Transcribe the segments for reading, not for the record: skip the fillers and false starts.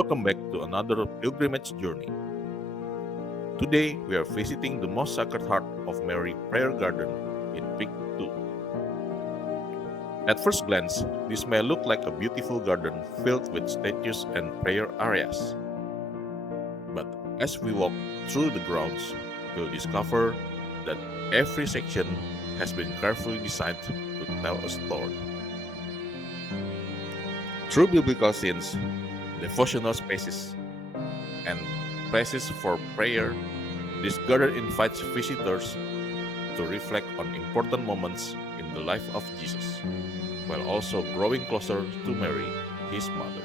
welcome back to another pilgrimage journey. Today we are visiting the most Sacred Heart of Mary Prayer Garden in Peak 2. At first glance, this may look like a beautiful garden filled with statues and prayer areas. But as we walk through the grounds, we'll discover that every section has been carefully designed to tell a story. Through biblical scenes, devotional spaces, and places for prayer, this garden invites visitors to reflect on important moments in the life of Jesus, while also growing closer to Mary, his mother.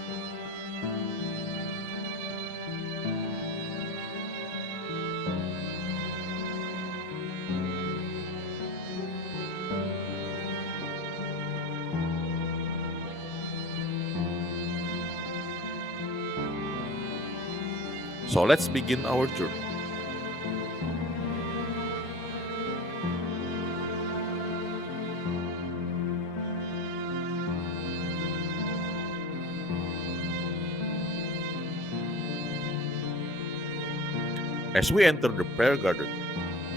So let's begin our journey. As we enter the prayer garden,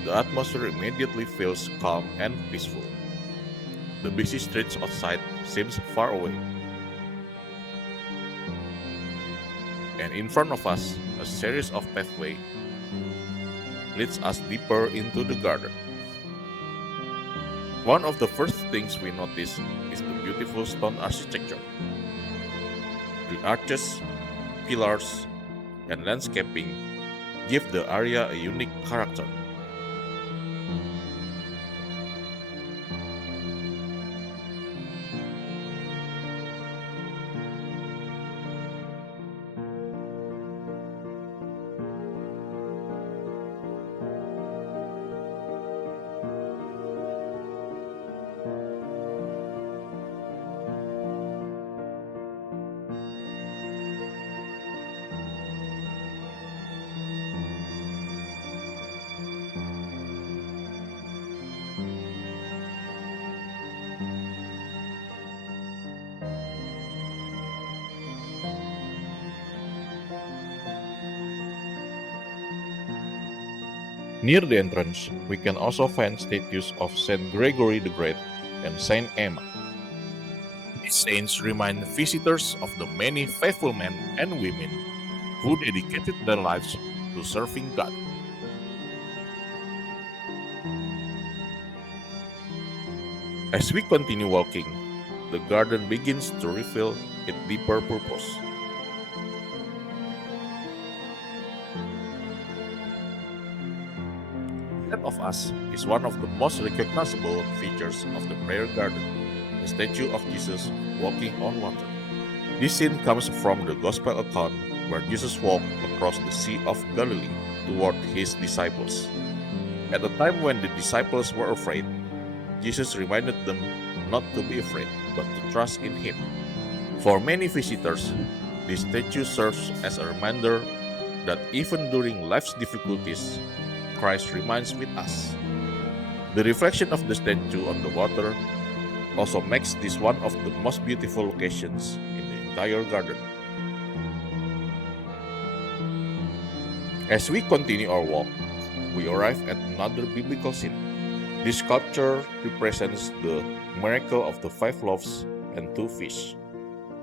the atmosphere immediately feels calm and peaceful. The busy streets outside seems far away, and in front of us, a series of pathways leads us deeper into the garden. One of the first things we notice is the beautiful stone architecture. The arches, pillars, and landscaping give the area a unique character. Near the entrance, we can also find statues of Saint Gregory the Great and Saint Emma. These saints remind visitors of the many faithful men and women who dedicated their lives to serving God. As we continue walking, the garden begins to reveal its deeper purpose. Ahead of us is one of the most recognizable features of the prayer garden, the statue of Jesus walking on water. This scene comes from the Gospel account where Jesus walked across the Sea of Galilee toward his disciples. At a time when the disciples were afraid, Jesus reminded them not to be afraid, but to trust in him. For many visitors, this statue serves as a reminder that even during life's difficulties, Christ remains with us. The reflection of the statue on the water also makes this one of the most beautiful locations in the entire garden. As we continue our walk, we arrive at another biblical scene. This sculpture represents the miracle of the 5 loaves and 2 fish.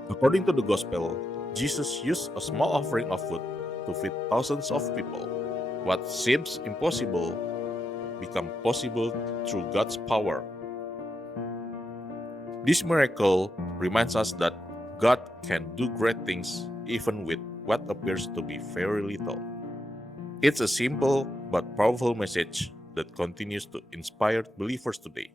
According to the Gospel, Jesus used a small offering of food to feed thousands of people. What seems impossible becomes possible through God's power. This miracle reminds us that God can do great things even with what appears to be very little. It's a simple but powerful message that continues to inspire believers today.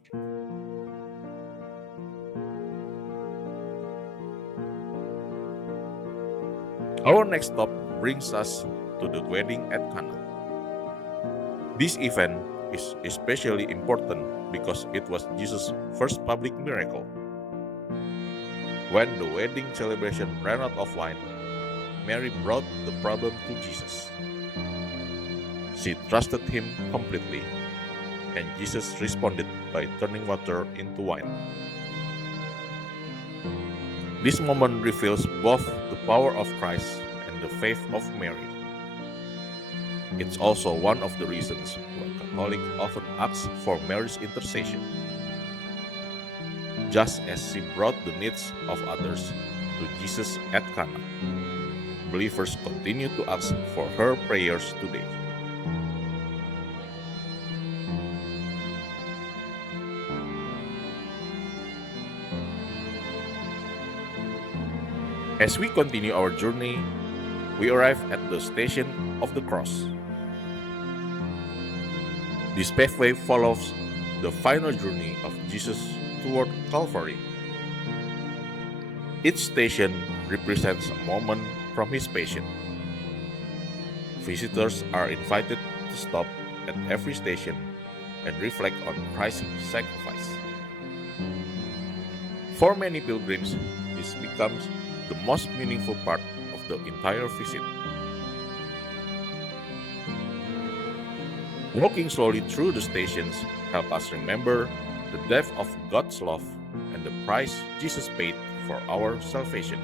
Our next stop brings us to the wedding at Cana. This event is especially important because it was Jesus' first public miracle. When the wedding celebration ran out of wine, Mary brought the problem to Jesus. She trusted him completely, and Jesus responded by turning water into wine. This moment reveals both the power of Christ and the faith of Mary. It's also one of the reasons why Catholics often ask for Mary's intercession. Just as she brought the needs of others to Jesus at Cana, believers continue to ask for her prayers today. As we continue our journey, we arrive at the Station of the Cross. This pathway follows the final journey of Jesus toward Calvary. Each station represents a moment from his passion. Visitors are invited to stop at every station and reflect on Christ's sacrifice. For many pilgrims, this becomes the most meaningful part of the entire visit. Walking slowly through the stations help us remember the depth of God's love and the price Jesus paid for our salvation.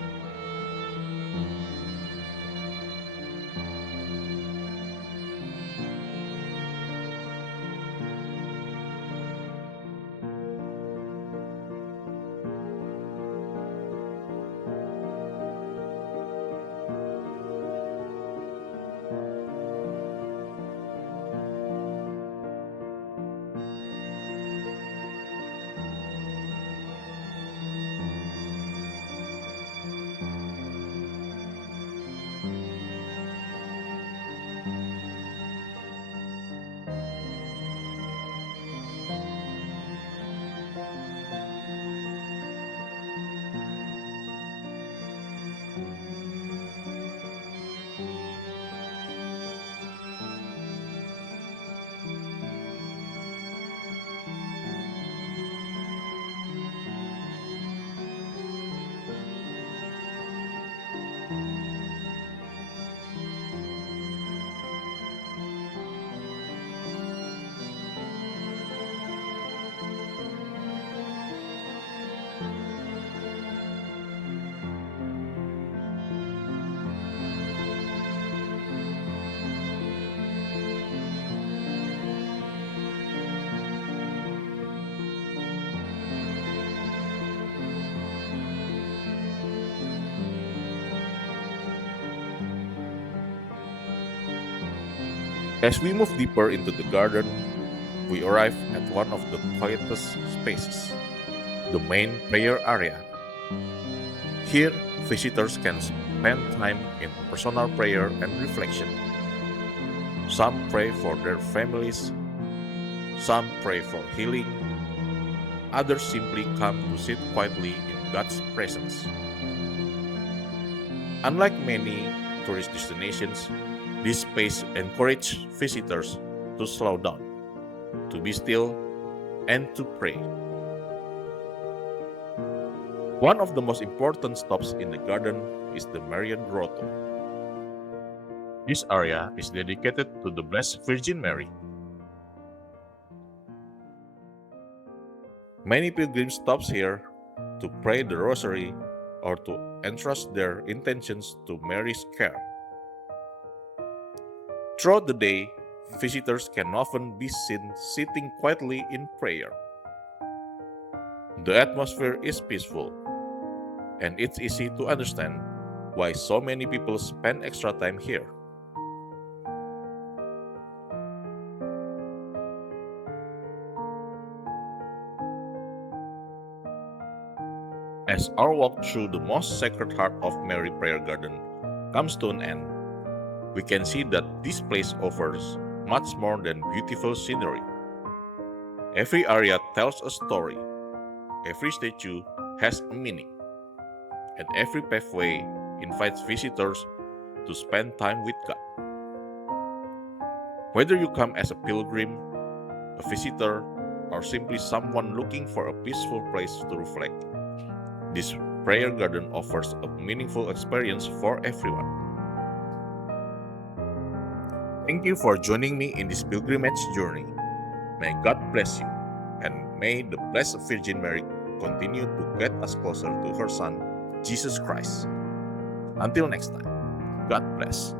As we move deeper into the garden, we arrive at one of the quietest spaces, the main prayer area. Here, visitors can spend time in personal prayer and reflection. Some pray for their families, some pray for healing, others simply come to sit quietly in God's presence. Unlike many tourist destinations, this space encourages visitors to slow down, to be still, and to pray. One of the most important stops in the garden is the Marian Grotto. This area is dedicated to the Blessed Virgin Mary. Many pilgrims stop here to pray the Rosary or to entrust their intentions to Mary's care. Throughout the day, visitors can often be seen sitting quietly in prayer. The atmosphere is peaceful, and it's easy to understand why so many people spend extra time here. As our walk through the most sacred heart of Mary Prayer Garden comes to an end, we can see that this place offers much more than beautiful scenery. Every area tells a story, every statue has a meaning, and every pathway invites visitors to spend time with God. Whether you come as a pilgrim, a visitor, or simply someone looking for a peaceful place to reflect, this prayer garden offers a meaningful experience for everyone. Thank you for joining me in this pilgrimage journey. May God bless you, and may the Blessed Virgin Mary continue to get us closer to her Son, Jesus Christ. Until next time. God bless.